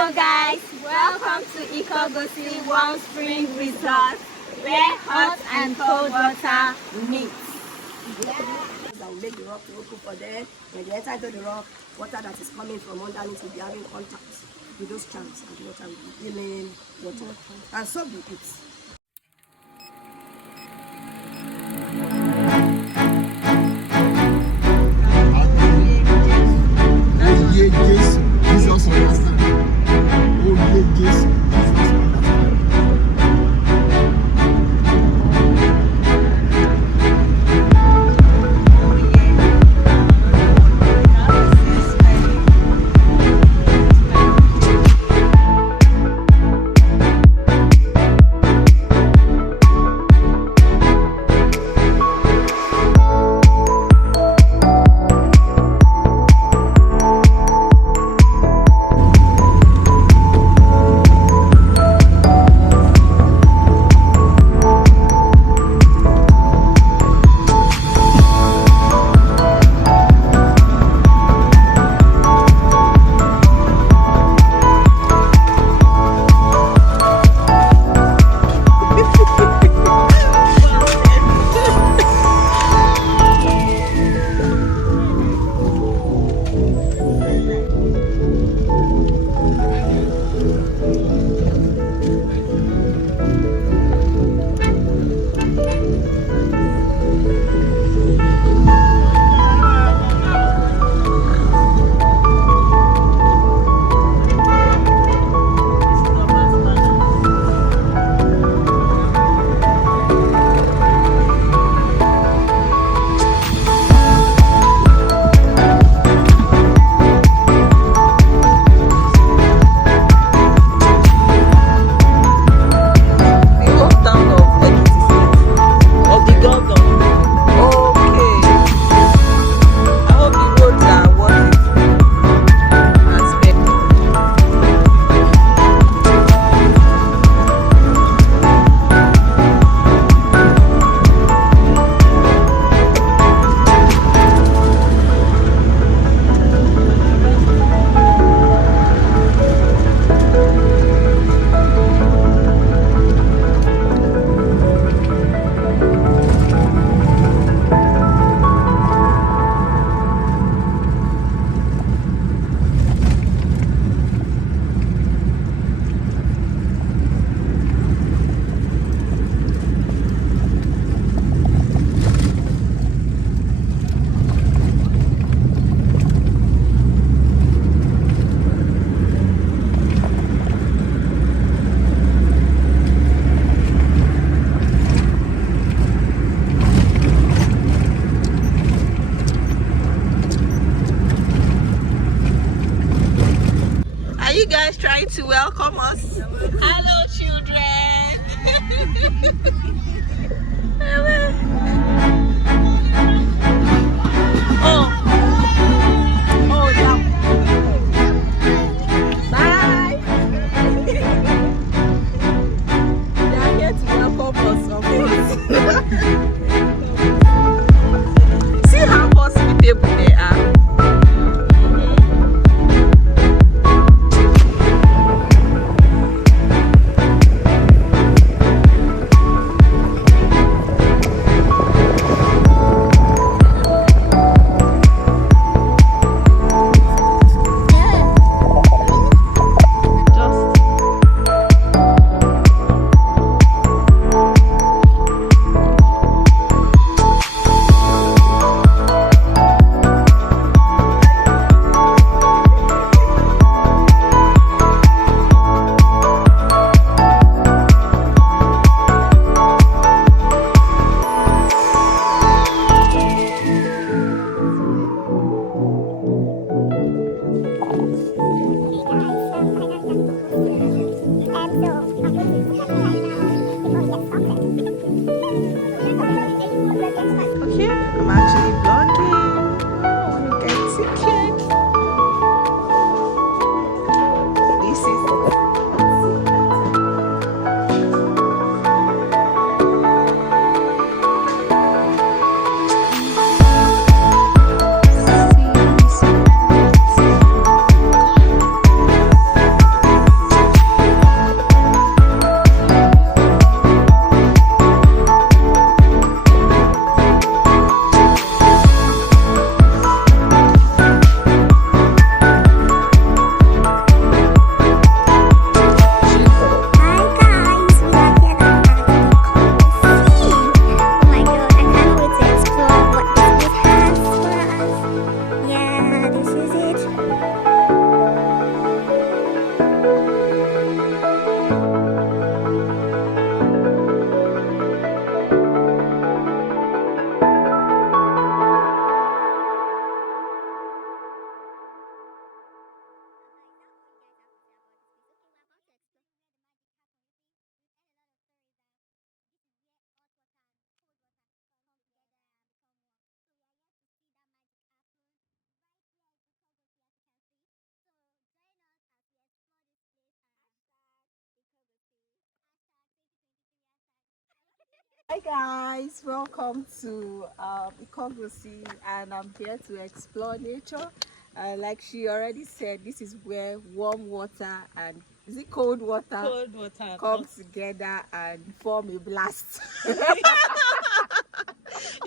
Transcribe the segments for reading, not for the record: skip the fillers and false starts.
Hello guys, welcome to Ikogosi Warm Spring Resort, where hot and cold water meet. That will make the rock to open for them. When they enter into the rock, water that is coming from underneath will be having contact with those channels, and the water will be healing water. And so be it. Jesus understand. Oh yeah, Jesus understand. Are you guys trying to welcome us? Hello, children. Oh, yeah. Bye. They are here to welcome us, of course. See how hospitable they are. Hi guys, welcome to Ikogosi, and I'm here to explore nature. Like she already said, this is where warm water and is it cold water come together and form a blast.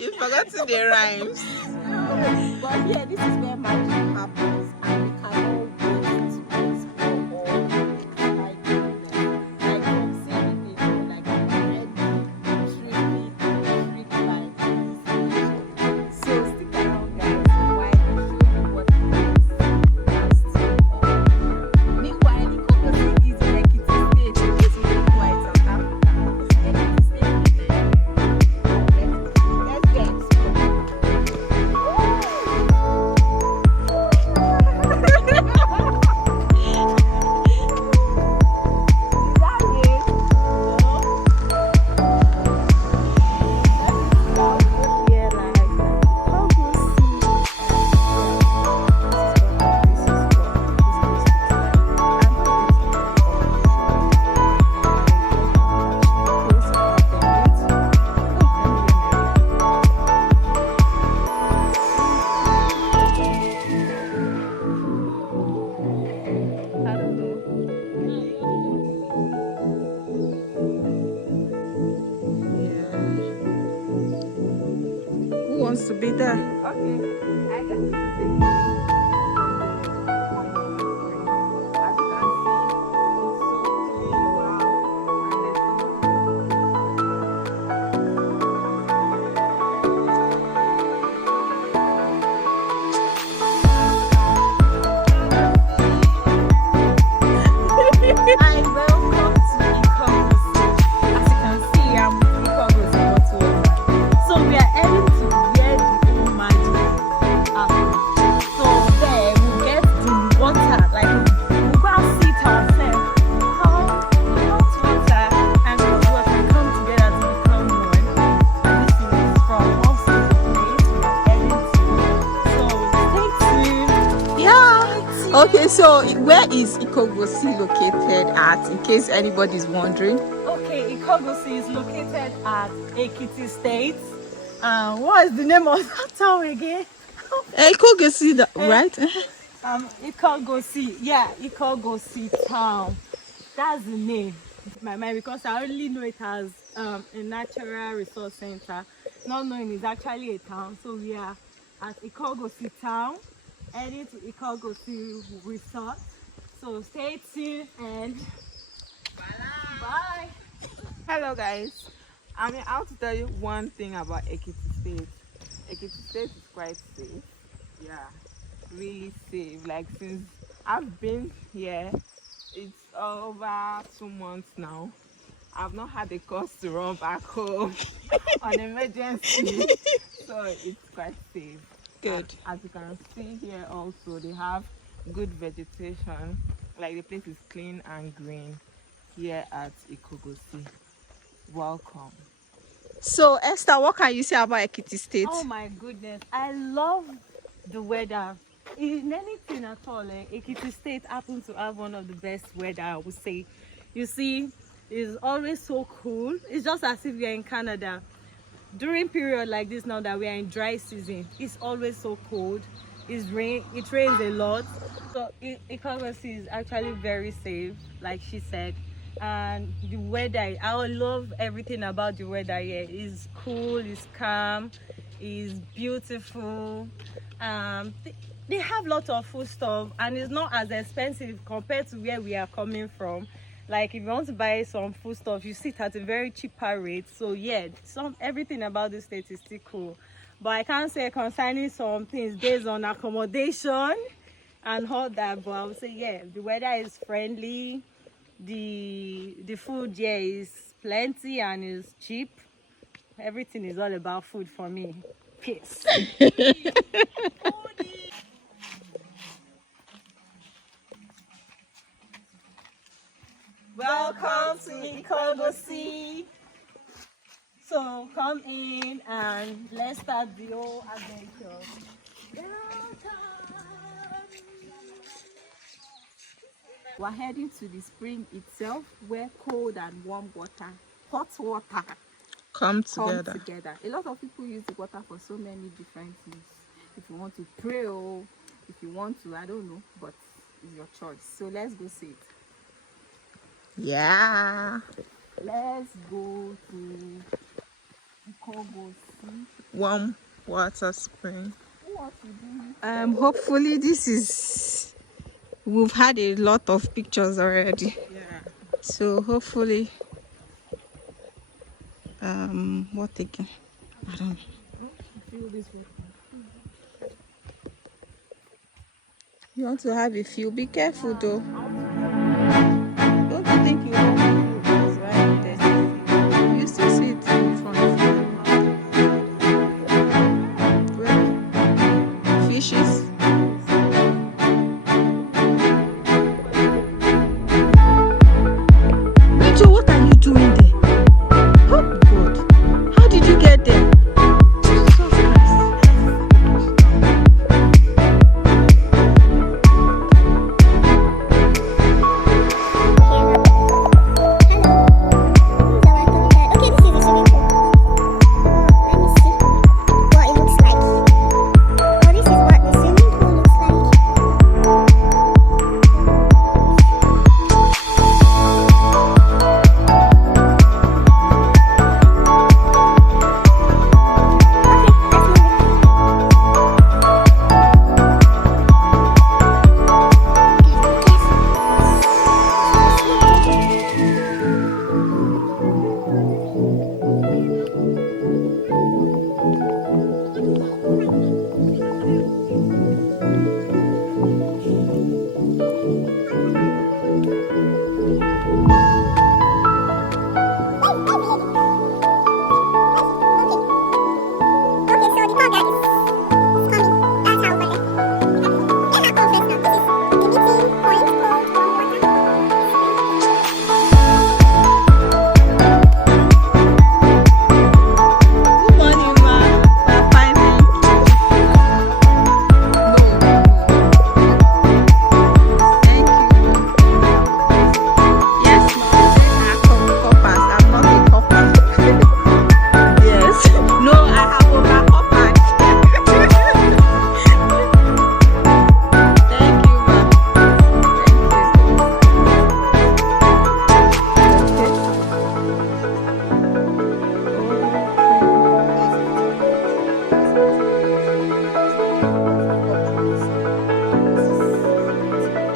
You've forgotten the rhymes. But yeah, this is where magic happens, and we cannot wait to explore all like from seeing it, like already tripping by destination. So stick around guys while I show you what it is. Meanwhile, the Ikogosi is in Ekiti State, in case you didn't know it's South Africa. Ekiti State is there. Let's get Who wants to be there? okay. I guess this is a view from the spring. As you can see, it's so clean, wow, and there's so Hi, welcome to Ikogosi. As you can see, I'm with Ikogosi bottle water. So we are heading to where the whole magic happens. So there we'll get the water, like we'll go and see it ourselves. How the hot water and cold water come together to become one. And this is from us to the place we're heading to. So stay tuned. Yeah. Okay, so where is Ikogosi located at, in case anybody's wondering? Okay, Ikogosi is located at Ekiti State. What is the name of that town again? Ikogosi, right? Ikogosi. Yeah, Ikogosi town. That's the name. My mind, because I only know it as a natural resource center, not knowing it's actually a town. So we are at Ikogosi town, heading to Ikogosi resort. So stay tuned and bye. Hello guys, I'm out to tell you one thing about Ekiti State. Ekiti State is quite safe. Yeah, really safe. Like since I've been here, it's over 2 months now. I've not had a cause to run back home on emergency, so it's quite safe. Good. And as you can see here, also they have good vegetation. Like the place is clean and green here at Ikogosi. Welcome. So Esther, what can you say about Ekiti State? Oh my goodness, I love the weather. In anything at all, Ekiti State happens to have one of the best weather, I would say. You see, it's always so cool. It's just as if we are in Canada. During period like this now that we are in dry season, it's always so cold. It rains a lot. So Ikogosi is actually very safe, like she said. And the weather, I love everything about the weather here. It's cool, it's calm, it's beautiful. They have lots of food stuff, and it's not as expensive compared to where we are coming from. Like if you want to buy some food stuff, you see it at a very cheaper rate. So yeah, everything about this state is still cool. But I can't say concerning some things based on accommodation and all that. But I would say yeah, the weather is friendly. The food here is plenty and is cheap. Everything is all about food for me. Peace. Welcome to Ikogosi. So come in and let's start the whole adventure. We're heading to the spring itself where cold and warm water, hot water come come together. together. A lot of people use the water for so many different things. If you want to pray, or if you want to, I don't know, but it's your choice. So let's go see it. Yeah. Let's go to Ikogosi. Warm water spring. What to do? Hopefully this is, we've had a lot of pictures already. Yeah. So hopefully, what again? I don't know. Feel this water. You want to have a few? Be careful though. Don't you think you don't feel it's right there? You still see it in front. Where? Fishes. Rachel, what are you doing there? Oh God. How did you get there? Jesus Christ. Good morning, ma. We're fine, thank you. Thank you. Yes, ma. I have coppers. I'm not a copper. Yes. No, I have over copper. Thank you, ma.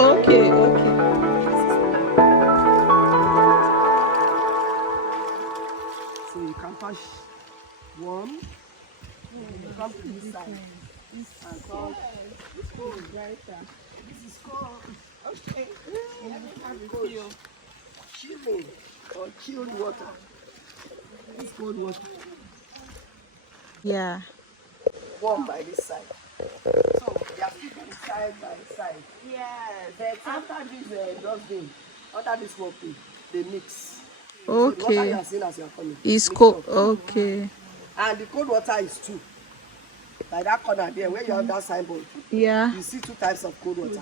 Okay, okay. So you can touch warm. You come to this side. And come. This is called chilling or chilled water. It's cold water. Yeah. Warm by this side. So they are keeping side by side. Yes. But after this dustbin, after this working, they mix. So the water you Okay. are seeing as you are coming. It's mix cold. up. Okay. And the cold water is two. Like that corner there where you have that signboard. Yeah. You see two types of cold water.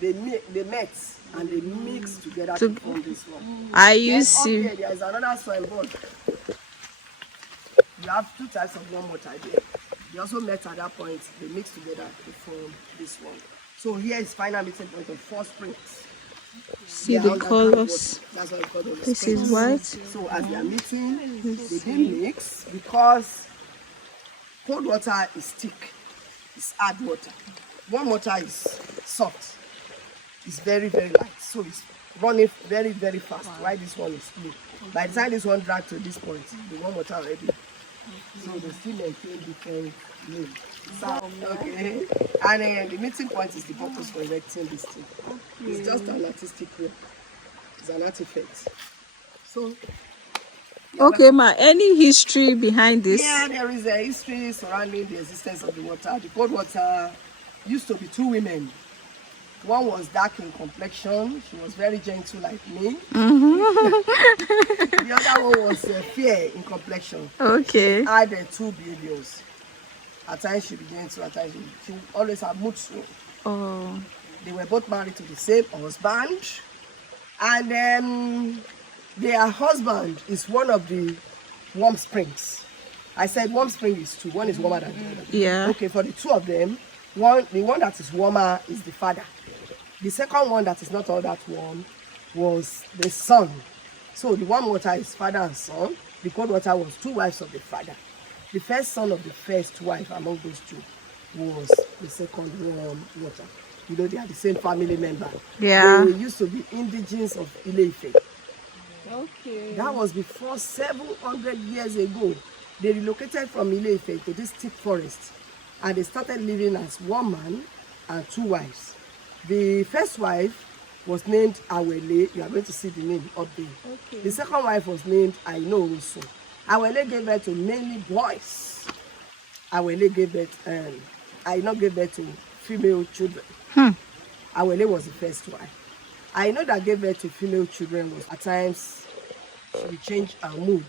They met and they mix together To- to form this one. Are Then you up see? here, there is another signboard. You have two types of warm water there. They also met at that point. They mix together to form this one. So here is final meeting point of 4 springs. See They are the underground colors. water. That's why we call them This springs. is white. So as they are meeting, they didn't mix because cold water is thick, it's hard water. Warm water is soft, it's very, very light. So it's running very, very fast. While this one is slow. By the time this one dragged to this point, the warm water already. So they still maintain different lane. Okay. And the meeting point is the purpose for erecting this thing. It's just an artistic work. It's an artifact. So Okay, ma. Any history behind this? yeah, there is a history surrounding the existence of the water. The cold water used to be 2 women. One was dark in complexion. She was very gentle like me. The other one was fair in complexion. Okay. Had 2 babies. At times she began to, at times she always had mood swing. Oh. They were both married to the same husband. And then their husband is one of the warm springs. I said warm spring is 2. One is warmer than the other. Yeah. Okay, for the 2 of them, the one that is warmer is the father. The second one that is not all that warm was the son. So the warm water is father and son. The cold water was 2 wives of the father. The first son of the first wife among those 2 was the second warm water. You know, they are the same family member. Yeah. They used to be indigenes of Ile-Ife. Okay. That was before 700 years ago. They relocated from Ile-Ife to this thick forest, and they started living as one man and 2 wives. The first wife was named Awele. You are going to see the name up there. Okay. The second wife was named Ainoruso. Awele gave birth to mainly boys. Awele gave birth, Aino gave birth to female children. Awele was the first wife. I know that gave birth to female children was at times she would change her mood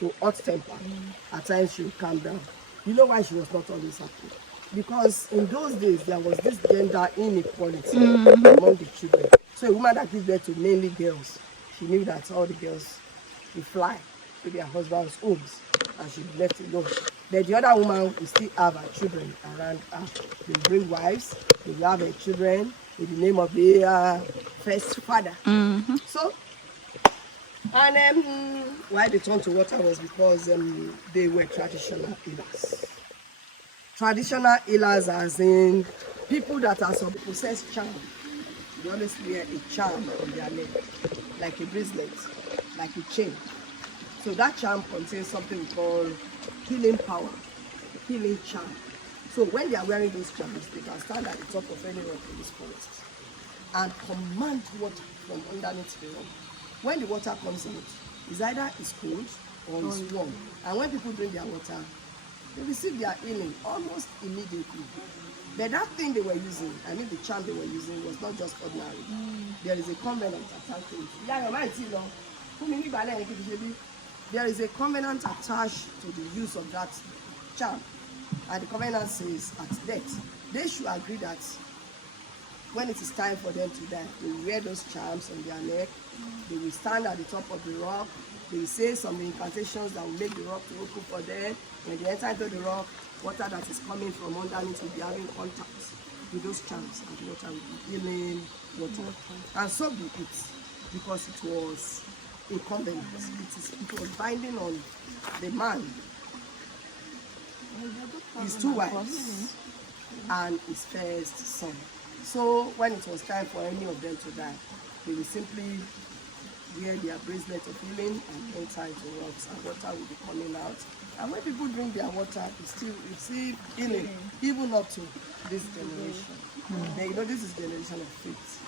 to hot temper. At times she would calm down. You know why she was not always happy? Because in those days there was this gender inequality among the children. So a woman that gives birth to mainly girls, she knew that all the girls will fly to their husbands' homes and she'd be left alone. But the other woman will still have her children around her. They will bring wives, they will have their children in the name of the first father. So, and why they turned to water was because they were traditional healers. Traditional healers as in people that are some possessed charm. They always wear a charm on their neck, like a bracelet, like a chain. So that charm contains something we call healing power, healing charm. So when they are wearing those charms, they can stand at the top of any rock in this forest and command water from underneath the rock. When the water comes out, it's either it's cold or it's warm. And when people drink their water, they receive their healing almost immediately. But that thing they were using, I mean the charm they were using, was not just ordinary. There is a covenant attached to it. There is a covenant attached to the use of that charm. And the covenant says at death, they should agree that when it is time for them to die, they will wear those charms on their neck, they will stand at the top of the rock, they will say some incantations that will make the rock to open for them. When they enter into the rock, water that is coming from underneath will be having contact with those charms, and the water will be healing water. And so be it, because it was a covenant. It was binding on the man, his 2 wives, and his first son. So when it was time for any of them to die, they will simply wear their bracelet of healing and enter into rocks, and water will be coming out. And when people drink their water, they still receive healing, even up to this generation. They, you know, this is generation of faith.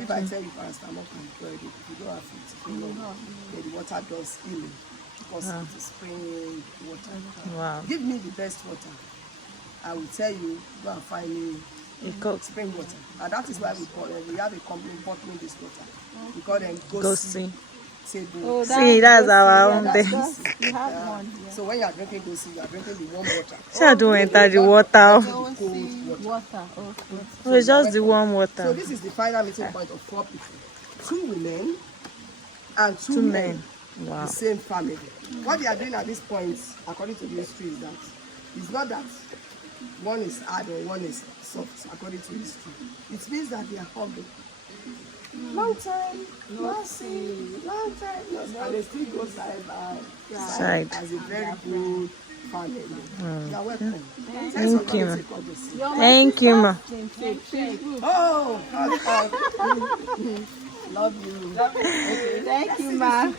If I tell you paracetamol can cure it, if you don't have faith, you know, the water does healing because it is spring water. Wow. Give me the best water. I will tell you, go and find me spring water. And that is why we call it, we have a company bottling this water. We call them Ikogosi. Oh, See, that's our own thing. You have one. So when you are drinking Ikogosi, you are drinking the warm water. See, I don't enter the water. Cold water. Okay. It's just the warm So water. this is the final meeting point of 4 people. 2 women and 2 men. Wow. The same family. What they are doing at this point, according to the history, is that it's not that one is hard or one is soft, according to history. It means that they are hugging. Long time, no see. Long time, no see. And they still go side by side as a very good family. You are welcome. Thank you, ma. Thank you, ma. Oh, God. Love you. Okay. Thank you, ma.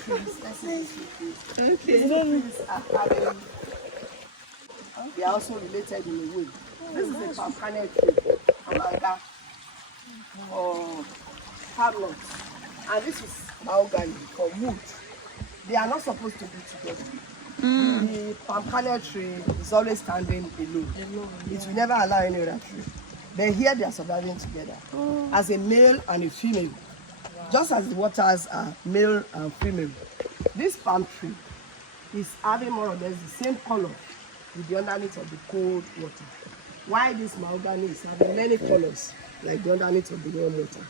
They are also related in a way. This is a palm kernel tree, amanga, or hamlet, and this is mahogany for wood. They are not supposed to be together. The palm kernel tree is always standing alone. It will never allow any other tree. But here they are surviving together as a male and a female. Just as the waters are male and female. This palm tree is having more or less the same color with the underneath of the cold water. Why this mahogany is having many colors like the underneath of the warm water.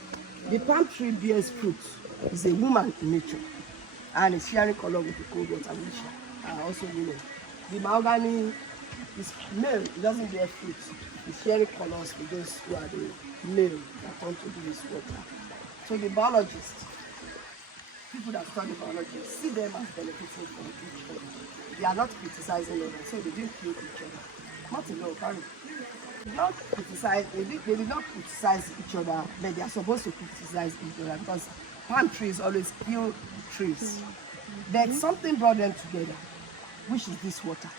The palm tree bears fruit. It's a woman in nature and is sharing color with the cold water nature. are also women. The mahogany is male, it doesn't bear fruit. It's sharing colors with those who are the male that want to do this water. So the biologists, people that study biology, see them as benefiting from each other. They are not criticizing others, so they didn't kill each other. Not alone, carry. They did not criticize, they did not criticize each other, but they are supposed to criticize each other because palm trees always kill trees. But something brought them together, which is this water.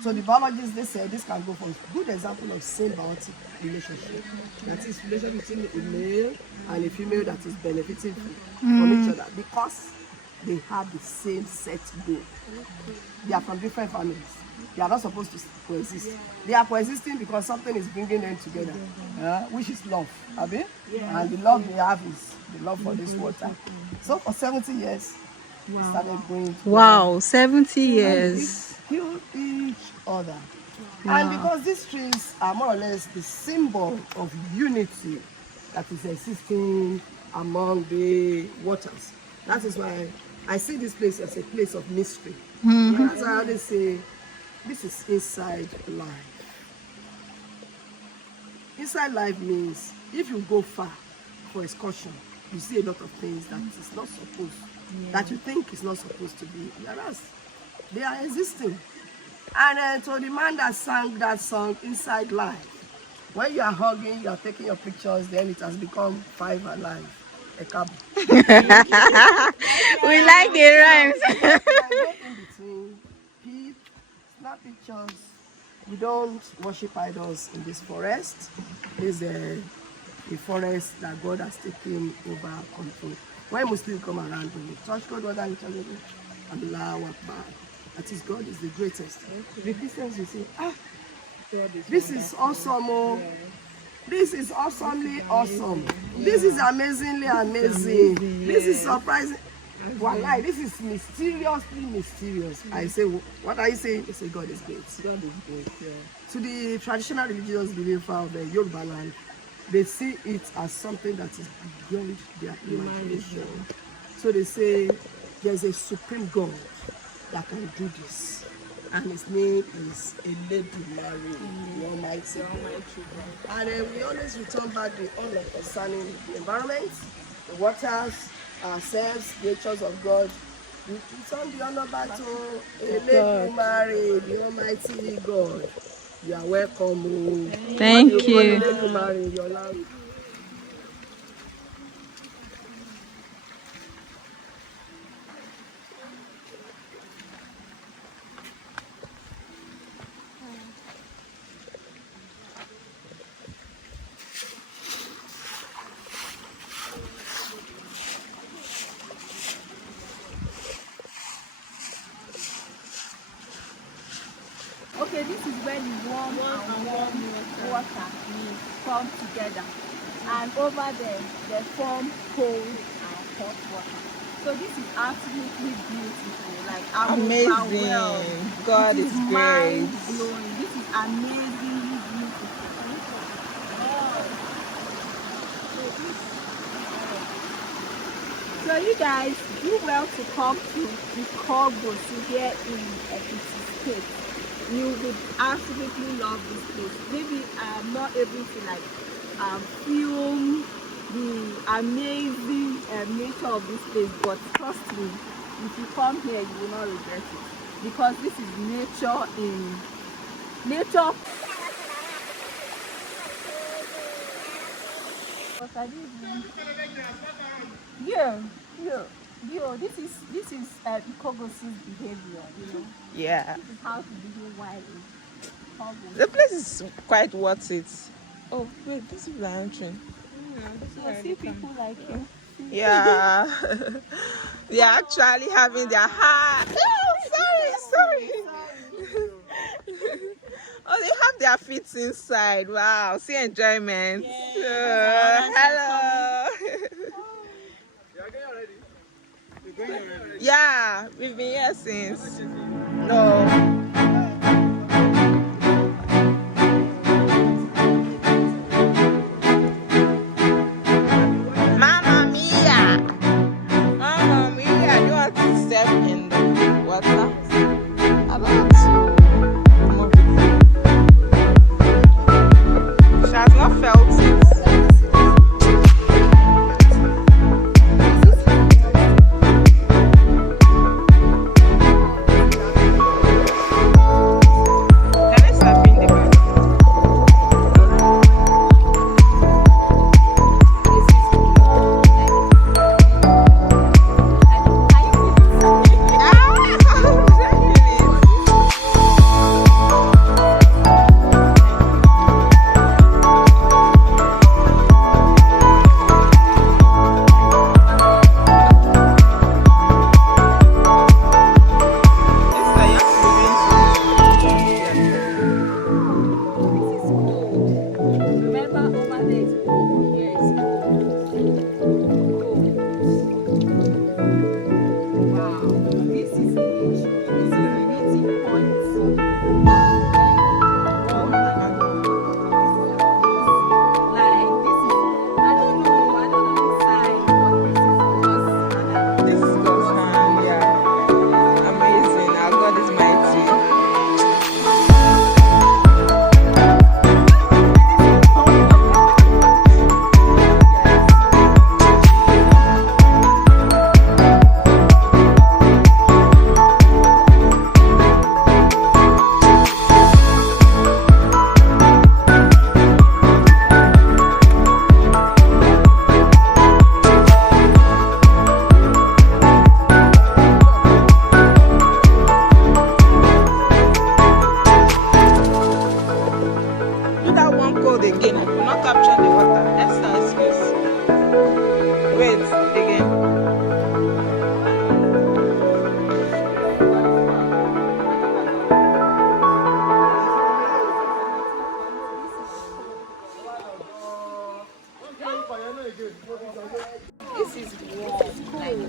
So the biologists, they say this can go for a good example of symbiotic relationship. That is relationship between a male and a female that is benefiting from each other because they have the same set goal. They are from different families. They are not supposed to coexist. They are coexisting because something is bringing them together, which is love. Abi? And the love they have is the love for this water. So for 70 years, we started going together. Wow, 70 years. Kill each other. And because these trees are more or less the symbol of unity that is existing among the waters. That is why I see this place as a place of mystery. That's why I always say, this is inside life. Inside life means if you go far for excursion, you see a lot of things that is not supposed, that you think is not supposed to be. Whereas they are existing. And to the man that sang that song, Inside Life, when you are hugging, you are taking your pictures, then it has become Five Alive, a cab. We like the rhymes. In between, peep, snap pictures. We don't worship idols in this forest. This is a forest that God has taken over control. When Muslims come around, we touch God, and Allah Akbar. That is, God is the greatest. The Christians will say, this is awesome. Oh. This is awesomely awesome. This is amazingly amazing. This is surprising. Wallahi, this is mysteriously mysterious. I say, what are you saying? They say, God is great. God is great, yeah. To the traditional religious believer of the Yoruba land, they see it as something that is beyond their imagination. So they say, there's a supreme God that can do this, and his name is Eledumare, the Almighty God. And we always return back the honor concerning the environment, the waters, ourselves, the natures of God. We return the honor back to Eledumare, the Almighty God. You are welcome. Thank you. Eledumare in your language. Okay, this is where the warm and warm water come together, and over there they form cold and hot water. So this is absolutely beautiful. Like I'm Amazing. overwhelmed. God It is is great. mind blowing. This is amazingly beautiful. So you guys do well to come to Ikogosi here in Ekiti State. You would absolutely love this place. Maybe I'm not able to film the amazing nature of this place, but trust me, if you come here, you will not regret it, because this is nature in nature. Yeah, this is Ikogosi's behavior, you know. Yeah. This is how to behave while in Ikogosi. The place is quite worth it. Oh, wait, these people are entering. So see people like you. Yeah. They are actually having their heart. Oh, sorry. Oh, they have their feet inside. Wow, see enjoyment. Hello. Yeah, we've been here since. No. Mamma mia! Mamma mia! You want to step in the water? This is cool.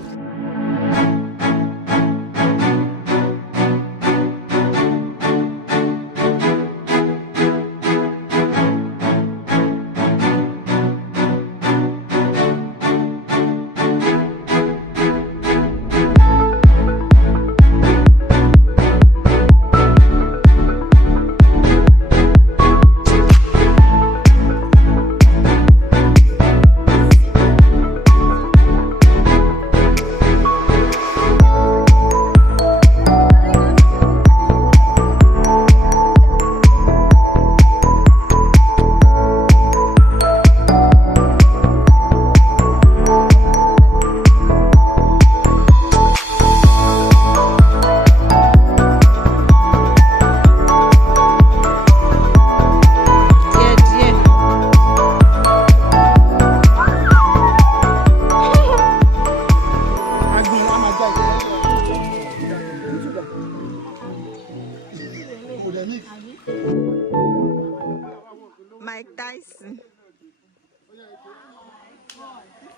Mike Tyson.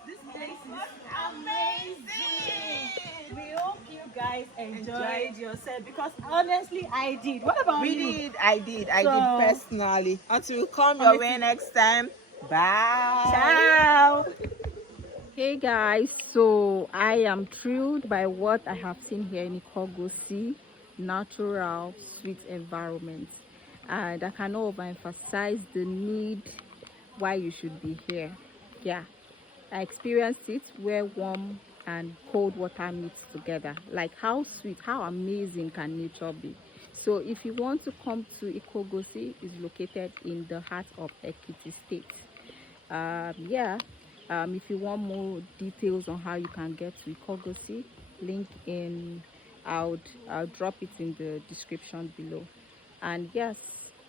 This place is amazing. We hope you guys enjoyed yourself because honestly I did. What about you? We did. I did So- personally. Until we come your way next time. Bye. Ciao. Hey guys, so I am thrilled by what I have seen here in Ikogosi, natural, sweet environment, and I cannot overemphasize the need why you should be here. Yeah, I experienced it where warm and cold water meets together. Like how sweet, how amazing can nature be? So if you want to come to Ikogosi, it's located in the heart of Ekiti State. If you want more details on how you can get to Ikogosi, link in, I'll drop it in the description below. And yes,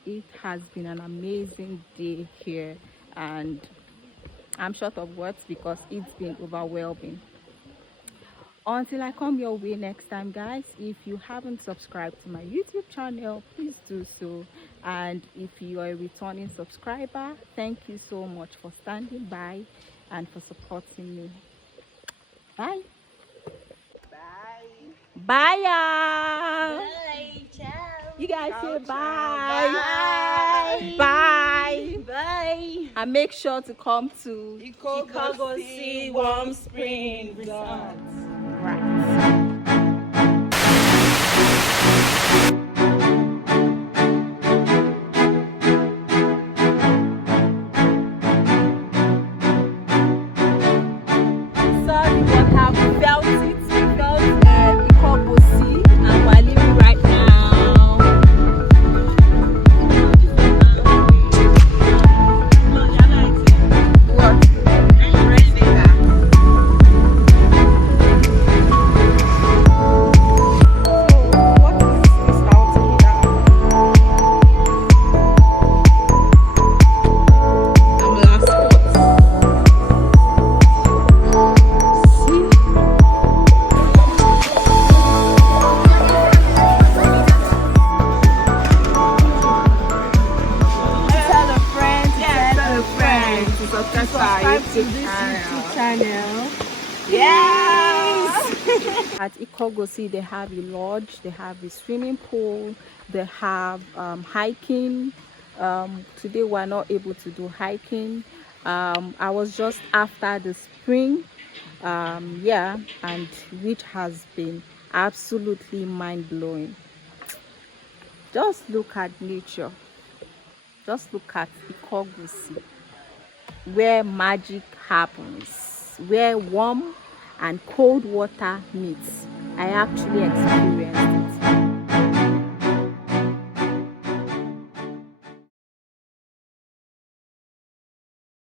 it has been an amazing day here, and I'm short of words because it's been overwhelming. Until I come your way next time, guys, if you haven't subscribed to my YouTube channel, please do so. And if you are a returning subscriber, thank you so much for standing by and for supporting me. Bye. Bye. Bye, y'all. Bye. Ciao. You guys say Bye. bye. Bye. Bye. And make sure to come to Ikogosi Warm Spring Resort. Sorry, but have felt it. We felt Ikogosi, and we're leaving right now. What? Tell a friend. Tell a friend to subscribe To this YouTube channel. Yes. At Ikogosi, they have a lodge, they have a swimming pool, they have hiking. Today we're not able to do hiking. I was just after the spring, and which has been absolutely mind-blowing. Just look at nature. Just look at Ikogosi, where magic happens, where warm and cold water meets. I actually experienced it.